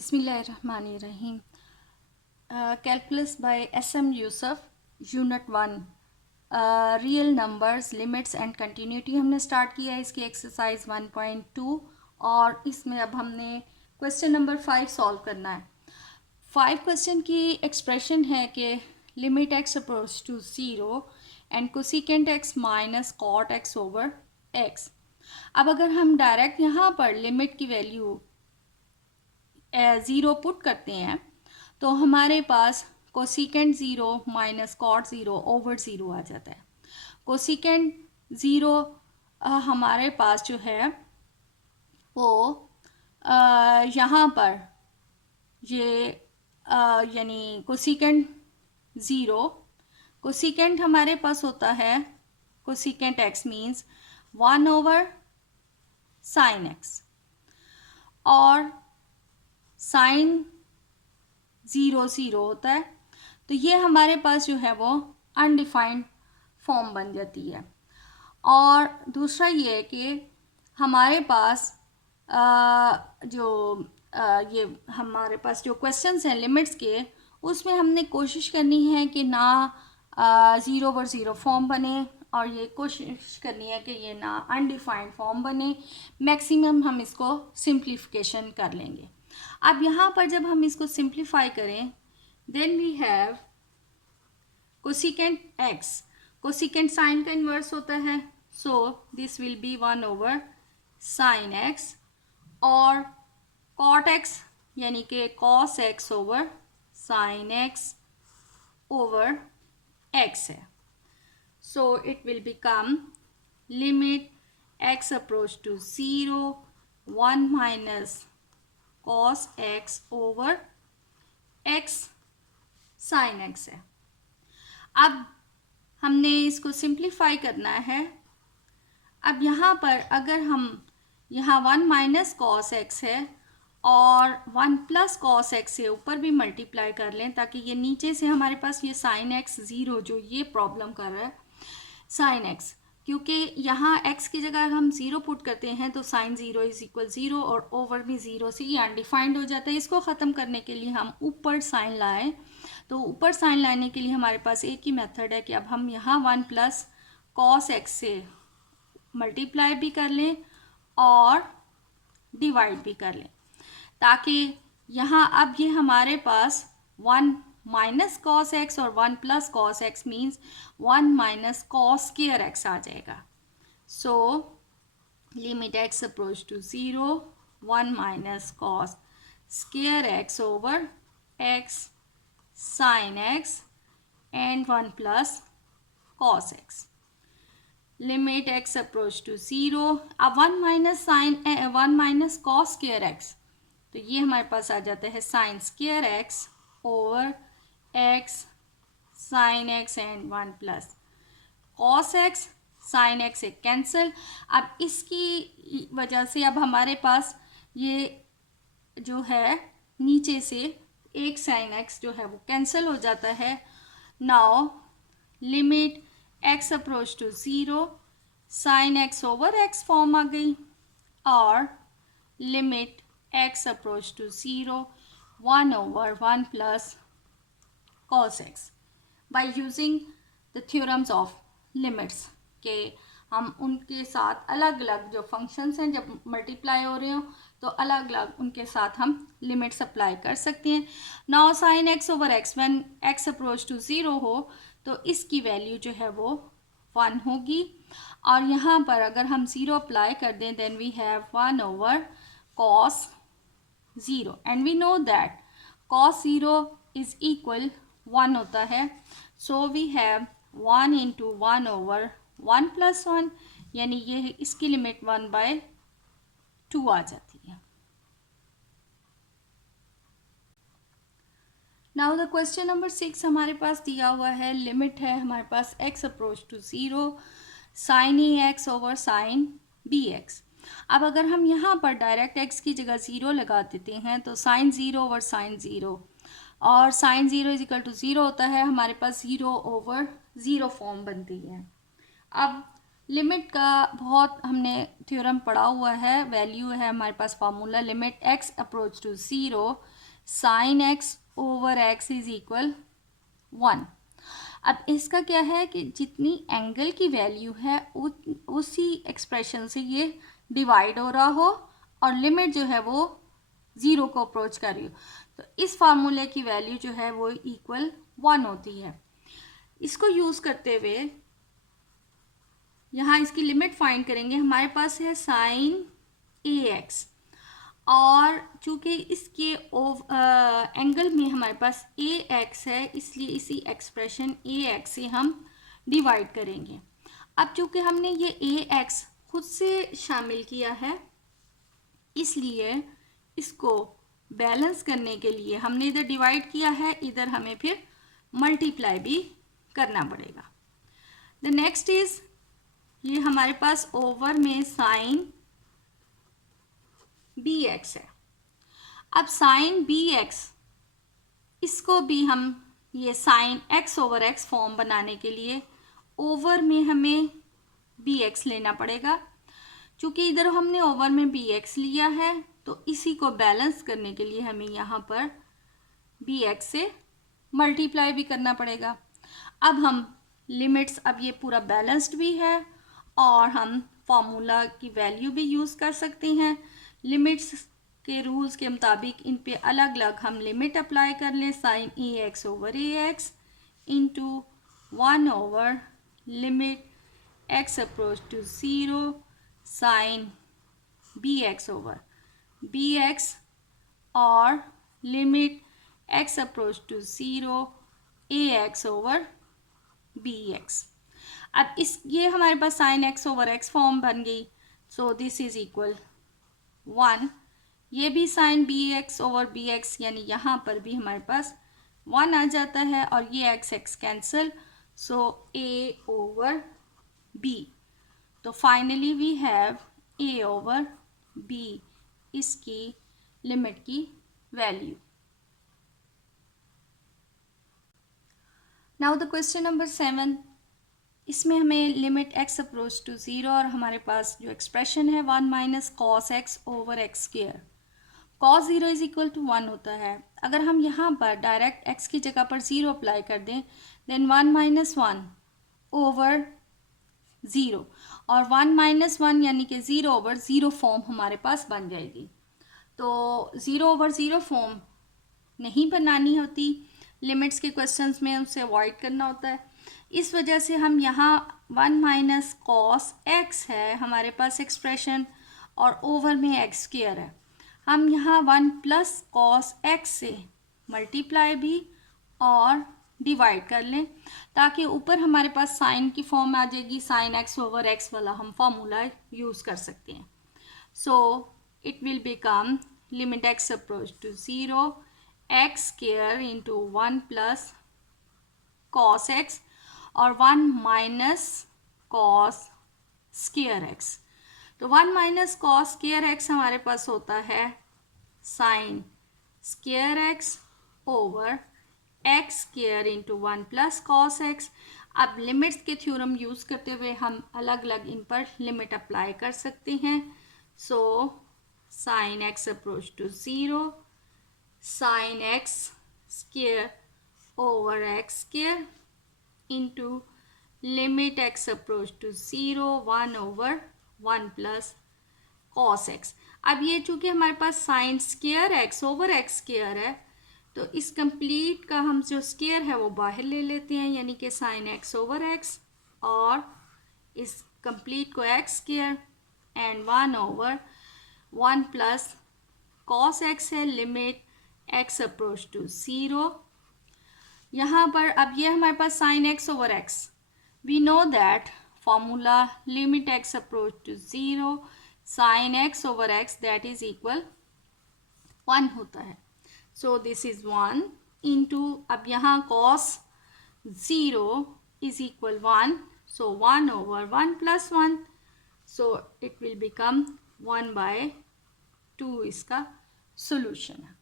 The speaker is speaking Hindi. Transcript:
बिस्मिल्लाहिर्रहमानिर्रहीम। Calculus by SM Yusuf, unit 1, real numbers, limits and continuity हमने स्टार्ट किया है। इसकी एक्सरसाइज 1.2 और इसमें अब हमने क्वेश्चन नंबर 5 सॉल्व करना है। 5 क्वेश्चन की एक्सप्रेशन है कि limit x approach to 0 and cosecant x minus cot x over x. अब अगर हम डायरेक्ट यहाँ पर लिमिट की वैल्यू 0 पुट करते हैं तो हमारे पास कोसेकेंट 0 माइनस कॉट 0 ओवर 0 आ जाता है। कोसेकेंट 0 हमारे पास जो है वो यहाँ पर ये यानी कोसेकेंट 0, कोसेकेंट हमारे पास होता है cosecant x means 1 over sine X, और साइन 0 0 होता है। तो ये हमारे पास जो है वो अनडिफाइंड फॉर्म बन जाती है। और दूसरा ये है कि हमारे पास ये हमारे पास जो क्वेश्चंस हैं लिमिट्स के, उसमें हमने कोशिश करनी है कि ना 0 ओवर 0 फॉर्म बने, और ये कोशिश करनी है कि ये ना अनडिफाइंड फॉर्म बने। मैक्सिमम हम इसको सिंप्लीफिकेशन कर लेंगे। अब यहाँ पर जब हम इसको सिंप्लीफाई करें, then we have cosecant X, cosecant sine का इन्वर्स होता है, so this will be 1 over sine X, और कॉट एक्स यानी कि cos X over sine x over X है। So it will become limit x approach to 0 1 minus cos X over X sine X है। अब हमने इसको सिंप्लीफाई करना है। अब यहाँ पर अगर हम यहाँ 1 माइनस कॉस एक्स है और 1 प्लस कॉस एक्स से ऊपर भी मल्टीप्लाई कर लें, ताकि ये नीचे से हमारे पास ये साइन एक्स 0 जो ये प्रॉब्लम कर रहा है साइन एक्स, क्योंकि यहाँ x की जगह हम 0 पुट करते हैं तो साइन 0 इज इक्वल 0 और ओवर भी 0 से ये अनडिफाइंड हो जाता है। इसको ख़त्म करने के लिए हम ऊपर साइन लाएं, तो ऊपर साइन लाने के लिए हमारे पास एक ही मेथड है कि अब हम यहाँ 1 प्लस कॉस एक्स से मल्टीप्लाई भी कर लें और डिवाइड भी कर लें, ताकि यहाँ अब ये हमारे पास 1 माइनस कॉस एक्स और 1 plus cos X means 1 minus cos square X आ जाएगा। So limit x approach to 0 1 minus cos square X over X sine X and 1 plus cos X. Limit x approach to 0, अब 1 माइनस कॉस स्क्वायर एक्स, तो ये हमारे पास आ जाता है sine square X over X sine X and 1 plus cos x. Sine x एक कैंसिल। अब इसकी वजह से अब हमारे पास ये जो है नीचे से एक साइन एक्स जो है वो कैंसिल हो जाता है। Now limit x approach to 0 sine x over X form आ गई, और limit x approach to 0 1 over 1 plus cos x by using the theorems of limits, के हम उनके साथ अलग अलग जो फंक्शंस हैं जब मल्टीप्लाई हो रहे हो तो अलग अलग उनके साथ हम लिमिट्स अप्लाई कर सकते हैं। Now sine x over x when x approach to 0 हो तो इसकी वैल्यू जो है वो 1 होगी, और यहाँ पर अगर हम 0 अप्लाई कर दें then we have 1 over cos 0 and we know that cos 0 is equal 1 होता है। So we have 1 into 1 over 1 plus 1, यानी ये इसकी लिमिट 1/2 आ जाती है। नाउ द क्वेश्चन नंबर 6 हमारे पास दिया हुआ है। लिमिट है हमारे पास x approach to 0 sine a x over sine b x. अब अगर हम यहाँ पर डायरेक्ट x की जगह 0 लगा देते हैं तो साइन 0 ओवर साइन 0, और साइन 0 इज इक्वल टू 0 होता है, हमारे पास 0 ओवर 0 फॉर्म बनती है। अब लिमिट का बहुत हमने थ्योरम पढ़ा हुआ है, वैल्यू है हमारे पास formula, limit x approach to 0 sine x over x is equal 1। अब इसका क्या है कि जितनी एंगल की वैल्यू है उसी एक्सप्रेशन से ये डिवाइड हो रहा हो और लिमिट जो है वो 0 को अप्रोच कर रही हो, तो इस फार्मूले की वैल्यू जो है वो इक्वल 1 होती है। इसको यूज़ करते हुए यहाँ इसकी लिमिट फाइंड करेंगे। हमारे पास है साइन ax और चूँकि इसके एंगल में हमारे पास ax है, इसलिए इसी एक्सप्रेशन ax से हम डिवाइड करेंगे। अब चूँकि हमने ये ax खुद से शामिल किया है, इसलिए इसको बैलेंस करने के लिए हमने इधर डिवाइड किया है, इधर हमें फिर मल्टीप्लाई भी करना पड़ेगा। द नेक्स्ट इज, ये हमारे पास ओवर में साइन bx है। अब साइन bx, इसको भी हम ये sine x over x form बनाने के लिए ओवर में हमें bx लेना पड़ेगा। चूँकि इधर हमने ओवर में bx लिया है, तो इसी को बैलेंस करने के लिए हमें यहाँ पर bx से मल्टीप्लाई भी करना पड़ेगा। अब हम लिमिट्स, अब ये पूरा बैलेंस्ड भी है और हम फॉर्मूला की वैल्यू भी यूज़ कर सकते हैं। लिमिट्स के रूल्स के मुताबिक इन पे अलग अलग हम लिमिट अप्लाई कर लें। Sine ax over ax into 1 over limit x approach to 0 sine bx over bx और limit x approach to 0 ax over bx। अब ये हमारे पास sine x over x form बन गई, सो दिस इज इक्वल 1। ये भी साइन bx ओवर bx, यानी यहाँ पर भी हमारे पास 1 आ जाता है और ये x x cancel, so a over b। तो finally we have a over b, इसकी लिमिट की value. Now the question number 7, इसमें हमें लिमिट x अप्रोच टू 0 और हमारे पास जो एक्सप्रेशन है 1 minus cos x over x square, cos 0 is equal to 1 होता है। अगर हम यहाँ पर डायरेक्ट x की जगह पर 0 अप्लाई कर दें, देन 1 माइनस 1 ओवर 0 और 1 माइनस 1 यानी कि 0 ओवर 0 फॉर्म हमारे पास बन जाएगी। तो 0 ओवर 0 फॉर्म नहीं बनानी होती, लिमिट्स के क्वेश्चंस में उसे अवॉइड करना होता है। इस वजह से हम यहाँ 1 माइनस कॉस x है हमारे पास एक्सप्रेशन और ओवर में एक्स स्क्वायर है, हम यहाँ 1 प्लस कॉस x से मल्टीप्लाई भी और डिवाइड कर लें, ताकि ऊपर हमारे पास साइन की फॉर्म आ जाएगी। साइन x ओवर x वाला हम फॉर्मूला यूज़ कर सकते हैं। So it will become limit x approach to 0 x square into 1 plus cos x और 1 माइनस कॉस स्क्वायर x। तो 1 माइनस कॉस स्क्वायर x हमारे पास होता है sign square x over x square into 1 plus cos x। अब लिमिट्स के थ्योरम यूज़ करते हुए हम अलग अलग इन पर लिमिट अप्लाई कर सकते हैं। So sine x approach to 0 sine x square over x square into limit x approach to 0 1 over 1 plus cos x। अब ये चूँकि हमारे पास sine square x over x square है, तो इस कंप्लीट का हम जो स्क्वायर है वो बाहर ले लेते हैं, यानी कि साइन x ओवर x और इस कंप्लीट को x square and 1 over 1 plus cos x है, लिमिट x अप्रोच टू 0। यहाँ पर अब ये हमारे पास sine x over x, we know that formula limit x approach to 0 sine x over x that is equal 1 होता है। सो दिस इज 1 इंटू, अब यहाँ cos 0 is equal 1, so 1 over 1 plus 1, so it will become 1/2 इसका सोल्यूशन है।